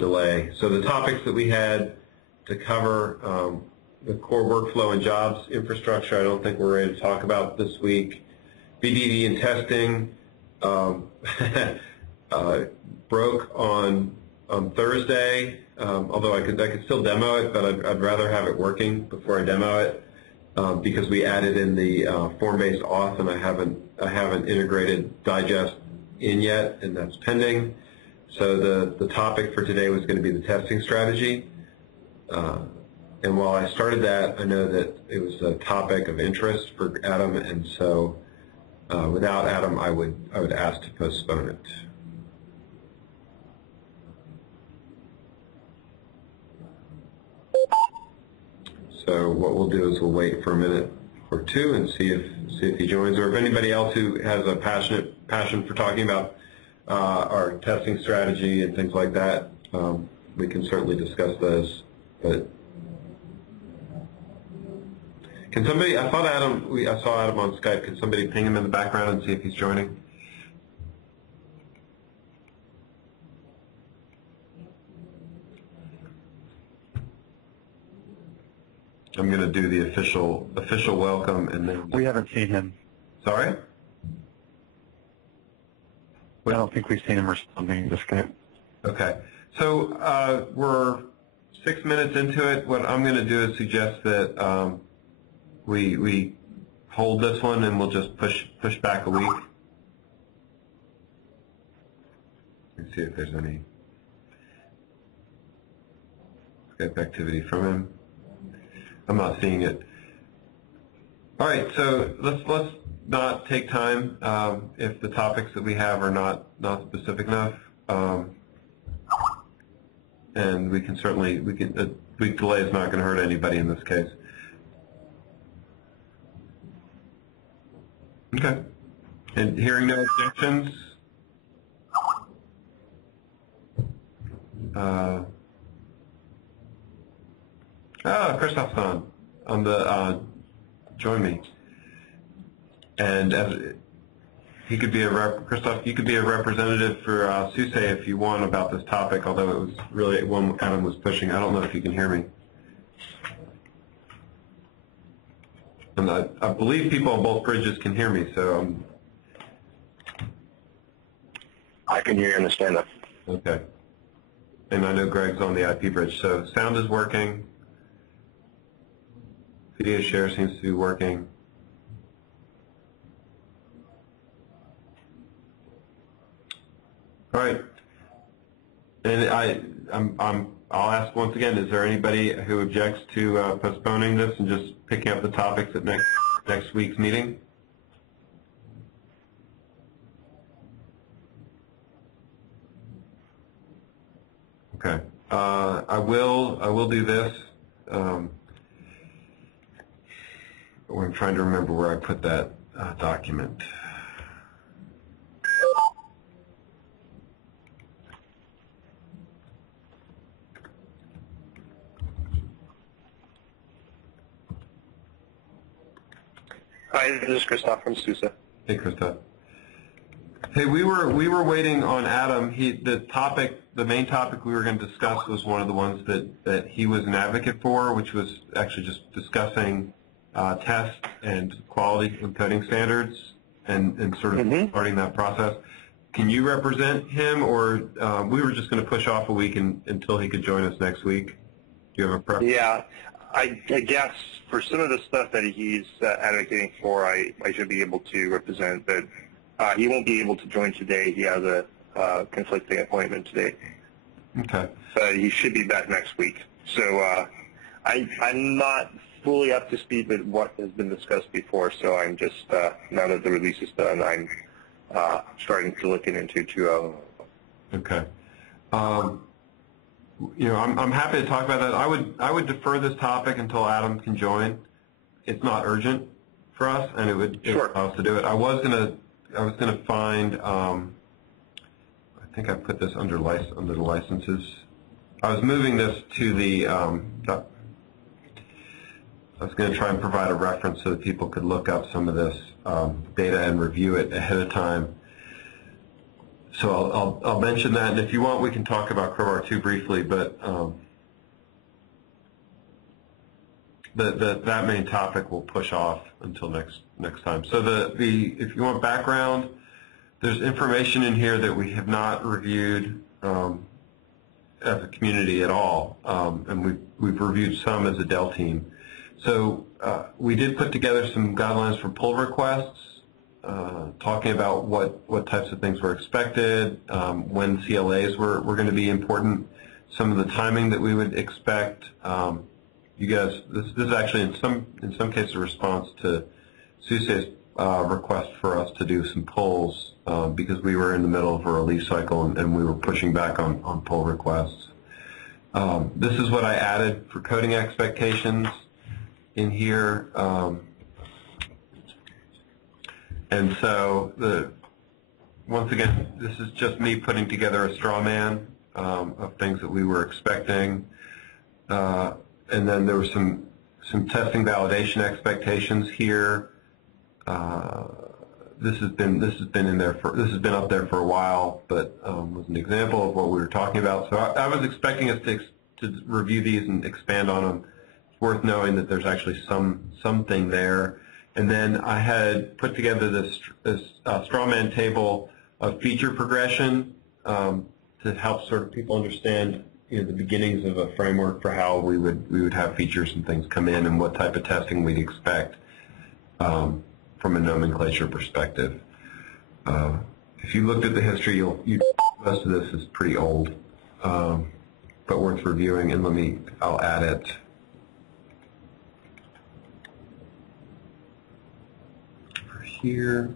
delay. So the topics that we had to cover, the core workflow and jobs infrastructure, I don't think we're ready to talk about this week. BDD and testing broke on Thursday, although I could still demo it, but I'd rather have it working before I demo it because we added in the form-based auth, and I haven't integrated digest in yet, and that's pending. So the topic for today was going to be the testing strategy. And while I started that, I know that it was a topic of interest for Adam, and so without Adam, I would ask to postpone it. So what we'll do is we'll wait for a minute or two and see if he joins, or if anybody else who has a passion for talking about our testing strategy and things like that, we can certainly discuss those. But can somebody? I saw Adam on Skype. Can somebody ping him in the background and see if he's joining? I'm going to do the official welcome, and then we haven't seen him. Sorry? I don't think we've seen him responding to Skype. Okay. So we're 6 minutes into it. What I'm going to do is suggest that we hold this one, and we'll just push back a week. Let's see if there's any Skype activity from him. I'm not seeing it. All right, so let's not take time if the topics that we have are not specific enough, and we can certainly a week delay is not going to hurt anybody in this case. Okay, and hearing no objections. Christoph's on the join me, and as he could be Christoph, you could be a representative for SUSE if you want about this topic. Although it was really one Adam was pushing. I don't know if you can hear me. And I believe people on both bridges can hear me, so I can hear you and understand that. Okay. And I know Greg's on the IP bridge, so sound is working. Video share seems to be working. All right. And I'll ask once again, is there anybody who objects to postponing this and just picking up the topics at next week's meeting? Okay. I will do this. I'm trying to remember where I put that document. Hi, this is Christoph from SUSE. Hey, Christoph. Hey, we were waiting on Adam. The main topic we were going to discuss was one of the ones that he was an advocate for, which was actually just discussing test and quality and coding standards and sort of starting that process. Can you represent him, or we were just going to push off a week until he could join us next week? Do you have a preference? Yeah, I guess for some of the stuff that he's advocating for, I should be able to represent, but he won't be able to join today. He has a conflicting appointment today. Okay. So he should be back next week. So I'm not fully up to speed with what has been discussed before, so I'm just, now that the release is done, I'm starting to look into 2.0. Okay. I'm happy to talk about that. I would defer this topic until Adam can join. It's not urgent for us, and it would allow us to do it. I was gonna find. I think I put this under the licenses. I was moving this to the. I was going to try and provide a reference so that people could look up some of this data and review it ahead of time. So I'll mention that, and if you want, we can talk about Crowbar 2 briefly, but that main topic will push off until next time. So if you want background, there's information in here that we have not reviewed as a community at all, and we've reviewed some as a Dell team. So we did put together some guidelines for pull requests, talking about what types of things were expected, when CLAs were going to be important, some of the timing that we would expect. You guys, this is actually in some cases a response to Susie's request for us to do some polls because we were in the middle of a release cycle and we were pushing back on pull requests. This is what I added for coding expectations in here. And so once again, this is just me putting together a straw man of things that we were expecting. And then there were some testing validation expectations here. This has been up there for a while, but was an example of what we were talking about. So I was expecting us to review these and expand on them. It's worth knowing that there's actually something there. And then I had put together this straw man table of feature progression to help sort of people understand the beginnings of a framework for how we would have features and things come in and what type of testing we'd expect from a nomenclature perspective. If you looked at the history, most of this is pretty old, but worth reviewing. And I'll add it. Here.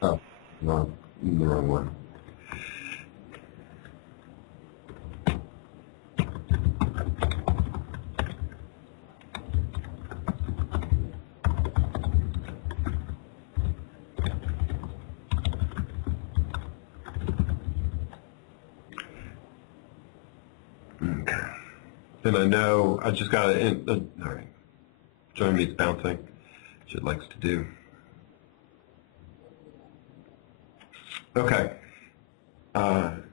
Oh, no, the wrong one. Okay. And I know I just got it. All right. Join me, it's bouncing, which it likes to do. Okay.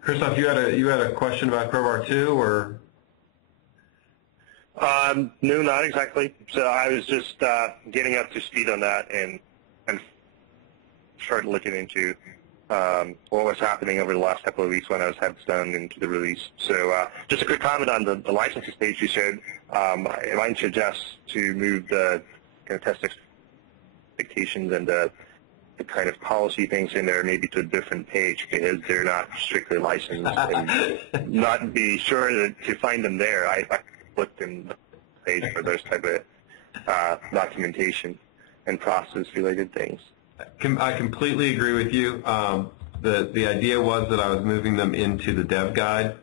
Christoph, you had a question about Crowbar 2, or? No, not exactly. So I was just getting up to speed on that and started looking into what was happening over the last couple of weeks when I was heads down into the release. So just a quick comment on the licensing page you showed. I might suggest to move the kind of test expectations and the kind of policy things in there maybe to a different page because they're not strictly licensed and not be sure to find them there. I looked in the page for those type of documentation and process-related things. I completely agree with you. The idea was that I was moving them into the dev guide.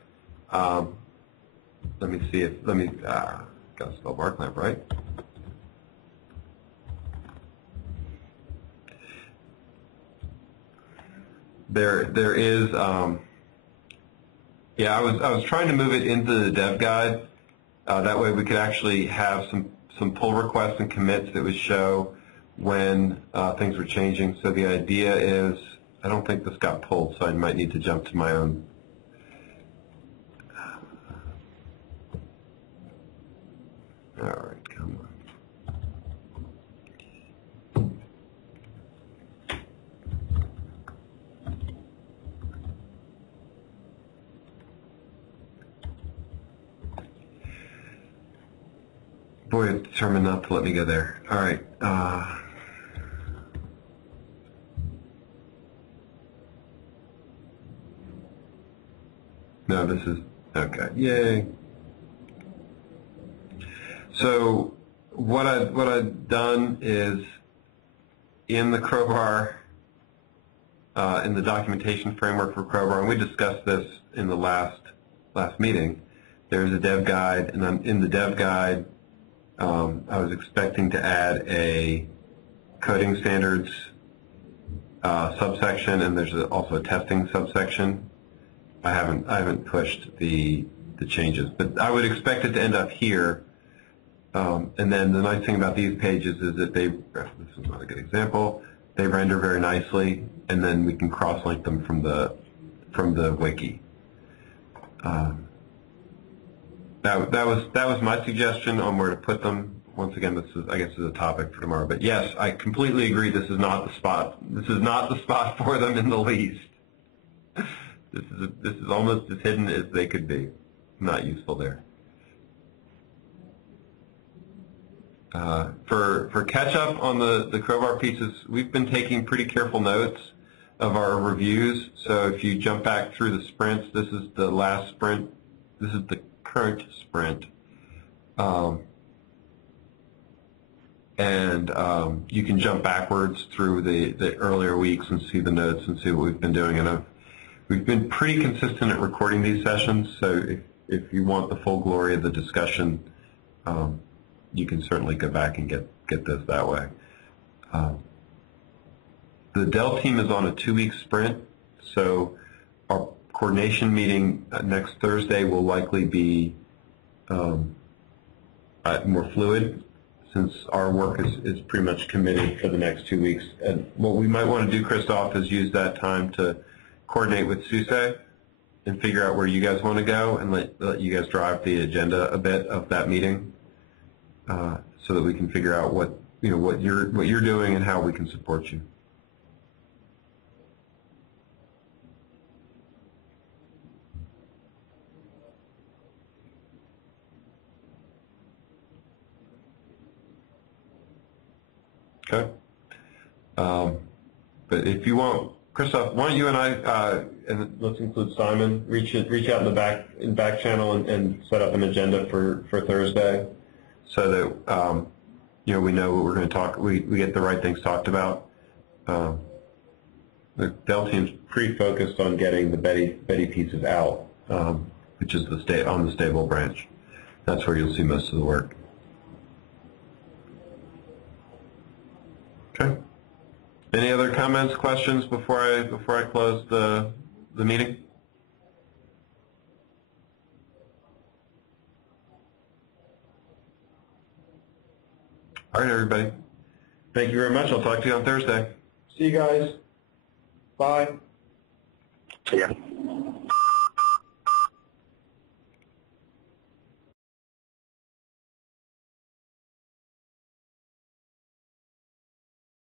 Let me see if got to spell bar clamp right. There is yeah, I was trying to move it into the dev guide. That way we could actually have some pull requests and commits that would show when things were changing. So the idea is, I don't think this got pulled, so I might need to jump to my own. All right, come on. Boy, it's determined not to let me go there. All right. No, this is, okay, yay. So what I've done is in the Crowbar, in the documentation framework for Crowbar, and we discussed this in the last meeting, there's a dev guide, and then in the dev guide, I was expecting to add a coding standards subsection, and there's also a testing subsection. I haven't pushed the changes, but I would expect it to end up here. And then the nice thing about these pages is that this is not a good example. They render very nicely, and then we can cross-link them from the wiki. That was my suggestion on where to put them. Once again, this is, I guess, is a topic for tomorrow. But yes, I completely agree. This is not the spot. This is not the spot for them in the least. This is almost as hidden as they could be. Not useful there. For catch up on the Crowbar pieces, we've been taking pretty careful notes of our reviews. So if you jump back through the sprints, this is the last sprint. This is the current sprint. You can jump backwards through the earlier weeks and see the notes and see what we've been doing. And we've been pretty consistent at recording these sessions, so if you want the full glory of the discussion, you can certainly go back and get this that way. The Dell team is on a 2-week sprint, so our coordination meeting next Thursday will likely be more fluid, since our work is pretty much committed for the next 2 weeks. And what we might want to do, Christoph, is use that time to coordinate with Suse and figure out where you guys want to go, and let you guys drive the agenda a bit of that meeting, so that we can figure out what you're doing and how we can support you. Okay. But if you want, Christoph, why don't you and I, and let's include Simon, reach out in the back channel and set up an agenda for Thursday, so that we know what we're going to talk. We get the right things talked about. The Dell team's pretty focused on getting the Betty pieces out, which is on the stable branch. That's where you'll see most of the work. Okay. Any other comments, questions before I close the meeting? All right, everybody. Thank you very much. I'll talk to you on Thursday. See you guys. Bye. See ya.